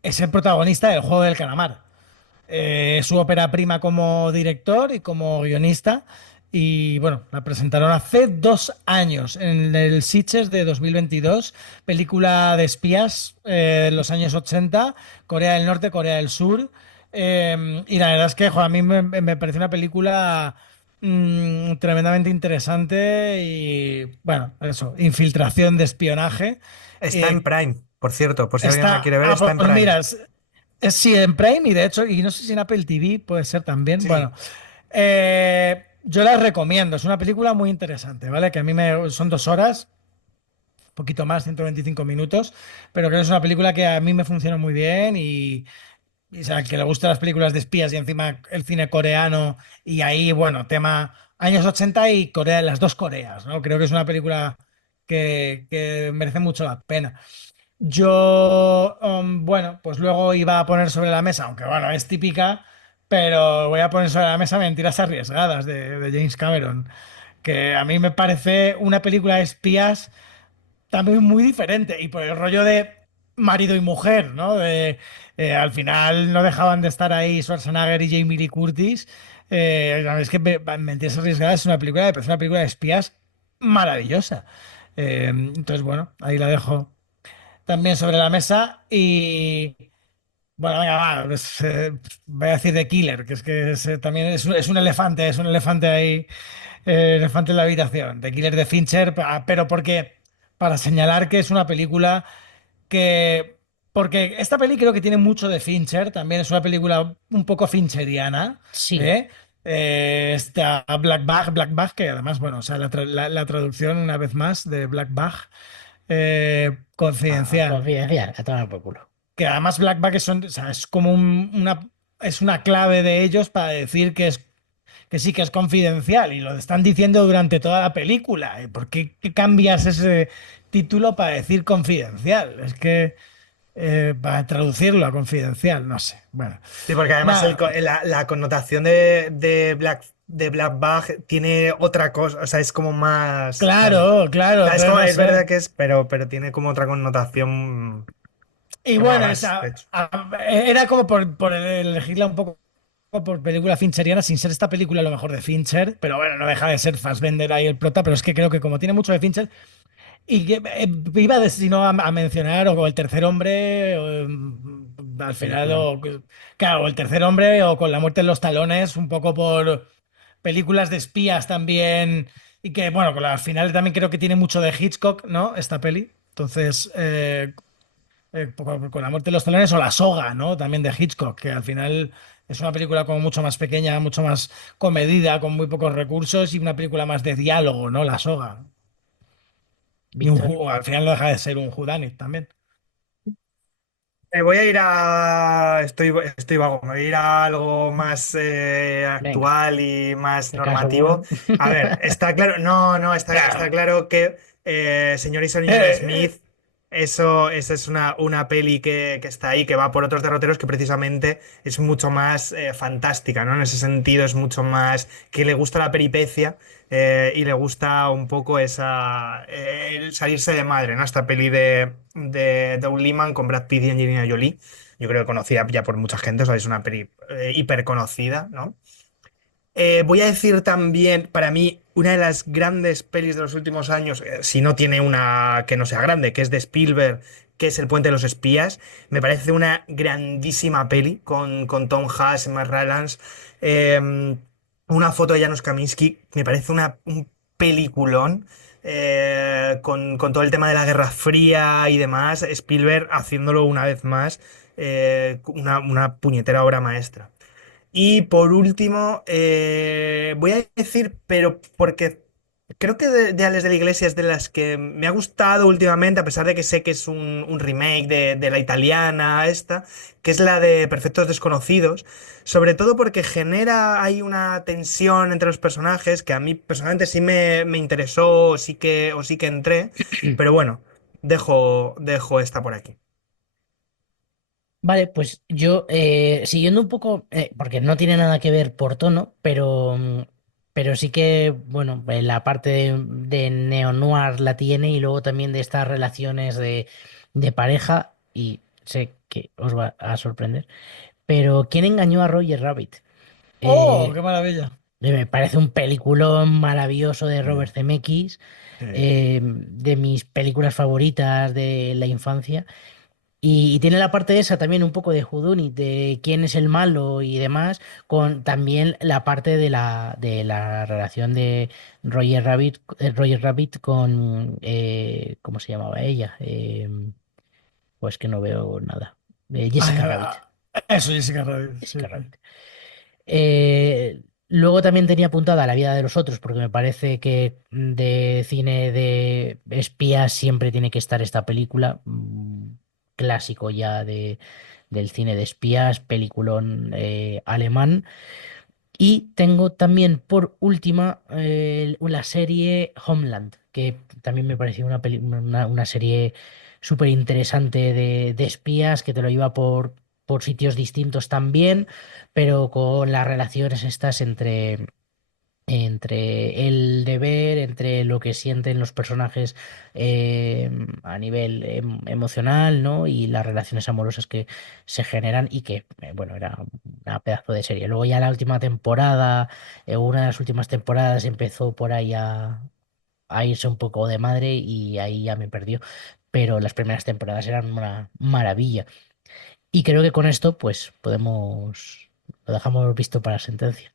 es el protagonista del Juego del Calamar. Su ópera prima como director y como guionista. Y bueno, la presentaron hace 2 años en el Sitges de 2022, película de espías de los años 80, Corea del Norte, Corea del Sur. Y la verdad es que jo, a mí me parece una película tremendamente interesante y bueno, eso, infiltración de espionaje. Está en Eh, Prime, por cierto, por si alguien la quiere ver, está en pues Prime. mira, sí, en Prime y de hecho, y no sé si en Apple TV puede ser también. Sí. Bueno, yo la recomiendo, es una película muy interesante, ¿vale? Que a mí son 2 horas, un poquito más, 125 minutos, pero creo que es una película que a mí me funciona muy bien y, o sea, que le gustan las películas de espías y encima el cine coreano y ahí, bueno, tema años 80 y Corea, las dos Coreas, ¿no? Creo que es una película que merece mucho la pena. Yo, bueno, pues luego iba a poner sobre la mesa, aunque bueno, es típica, pero voy a poner sobre la mesa Mentiras Arriesgadas de James Cameron, que a mí me parece una película de espías también muy diferente y por el rollo de marido y mujer, ¿no? Al final no dejaban de estar ahí Schwarzenegger y Jamie Lee Curtis. Es que Mentiras Arriesgadas es una película, me parece una película de espías maravillosa. Entonces, bueno, ahí la dejo también sobre la mesa y bueno, venga, va, pues, voy a decir de Killer, que también es un elefante, es un elefante ahí, elefante en la habitación, de Killer de Fincher, pero porque para señalar que es una película que porque esta peli creo que tiene mucho de Fincher, también es una película un poco fincheriana, Sí, ¿eh? Está Black Bag, que además, bueno, o sea, la traducción una vez más de Black Bag, confidencial. confidencial, a tomar por culo. Que además Black Bag o sea, es como es una clave de ellos para decir que sí que es confidencial y lo están diciendo durante toda la película. ¿Por qué cambias ese título para decir confidencial? Es que para traducirlo a confidencial, no sé. Bueno, Sí, porque además nada, la connotación de Black Bag tiene otra cosa, o sea, es como más, bueno, o claro, claro, sea, entonces no es verdad sé. que pero tiene como otra connotación Y que mola bueno, más, de hecho. era como por elegirla un poco por película fincheriana, sin ser esta película lo mejor de Fincher, pero bueno, no deja de ser Fassbender ahí el prota, pero es que creo que como tiene mucho de Fincher, y que iba si no a mencionar o el tercer hombre, al final, Película. claro, o el tercer hombre o con la muerte en los talones, un poco por películas de espías también, y que bueno, al final también creo que tiene mucho de Hitchcock, ¿no? Esta peli. Entonces, con la muerte de los talones o La soga, ¿no? También de Hitchcock, que al final es una película como mucho más pequeña, mucho más comedida, con muy pocos recursos y una película más de diálogo, ¿no? La soga. Y Víctor, al final no deja de ser un whodunit también. Voy a ir a. Estoy vago, me voy a ir a algo más venga, actual y más el caso normativo. Wong. A ver, está claro. No, no, está Claro. claro que Señor y Señora Eh, Smith, esa es una peli que está ahí, que va por otros derroteros, que precisamente es mucho más fantástica, ¿no? En ese sentido, es mucho más que le gusta la peripecia. Y le gusta un poco el salirse de madre, ¿no? Esta peli de Doug Liman con Brad Pitt y Angelina Jolie. Yo creo que conocida ya por mucha gente, o sea, es una peli hiper conocida, ¿no? Voy a decir también, para mí, una de las grandes pelis de los últimos años, si no tiene una que no sea grande, que es de Spielberg, que es El Puente de los Espías. Me parece una grandísima peli con Tom Hanks, Mark Rylance. Una foto de Janusz Kaminski. Me parece un peliculón. Con todo el tema de la Guerra Fría y demás. Spielberg haciéndolo una vez más. una puñetera obra maestra. Y por último, voy a decir, pero porque creo que de Ales de la Iglesia es de las que me ha gustado últimamente, a pesar de que sé que es un remake de la italiana esta, que es la de Perfectos Desconocidos, sobre todo porque genera hay una tensión entre los personajes que a mí personalmente sí me interesó o sí que entré, pero bueno, dejo esta por aquí. Vale, pues yo, siguiendo un poco, porque no tiene nada que ver por tono, pero sí que, bueno, la parte de neo-noir la tiene y luego también de estas relaciones de pareja, y sé que os va a sorprender, pero ¿quién engañó a Roger Rabbit? ¡Oh, Eh, qué maravilla! Me parece un peliculón maravilloso de Sí, Robert Zemeckis, sí. de mis películas favoritas de la infancia. Y tiene la parte esa también un poco de Whodunit, de quién es el malo y demás, con también la parte de la relación de Roger Rabbit con, ¿cómo se llamaba ella? Pues que no veo nada. Ay, Jessica Rabbit. eso, Jessica Rabbit. Sí, Jessica sí. Rabbit. Luego también tenía apuntada La vida de los otros, porque me parece que de cine de espías siempre tiene que estar esta película, clásico ya del cine de espías, peliculón alemán. Y tengo también por última la serie Homeland, que también me pareció una serie súper interesante de espías que te lo iba por sitios distintos también, pero con las relaciones estas entre el deber, entre lo que sienten los personajes a nivel emocional, ¿no? Y las relaciones amorosas que se generan y que, bueno, era una pedazo de serie. Luego ya la última temporada, una de las últimas temporadas empezó por ahí a irse un poco de madre y ahí ya me perdió. Pero las primeras temporadas eran una maravilla. Y creo que con esto, pues, lo dejamos visto para sentencia.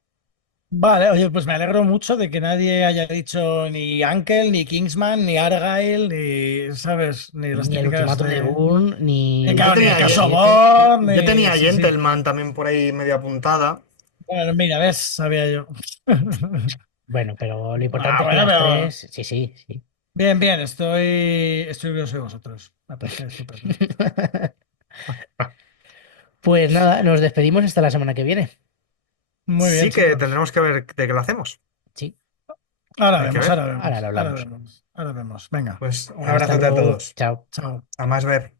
Vale, oye, pues me alegro mucho de que nadie haya dicho ni Uncle, ni Kingsman, ni Argyle, ni, ¿sabes? Ni las Ni el típicas ultimato de de... Bourne, Ni, ni Yo claro, ni el tenía, caso Ye- CR7. Bourne, yo ni... tenía Sí, sí. Gentleman también por ahí medio apuntada. Bueno, mira, ves, sabía yo. Bueno, pero lo importante Ah, es que bueno, las pero... tres, sí, sí, sí. Bien, bien, estoy orgulloso de vosotros. Me parece estupendo. Pues nada, nos despedimos hasta la semana que viene. Muy bien, Sí que chicos. tendremos que ver de qué lo hacemos. Sí, Ahora Hay que vemos, ver. ahora ahora lo vemos, ahora hablamos. vemos, ahora vemos. Venga, Pues un Hasta abrazote a luego. todos. Chao. chao. A más ver.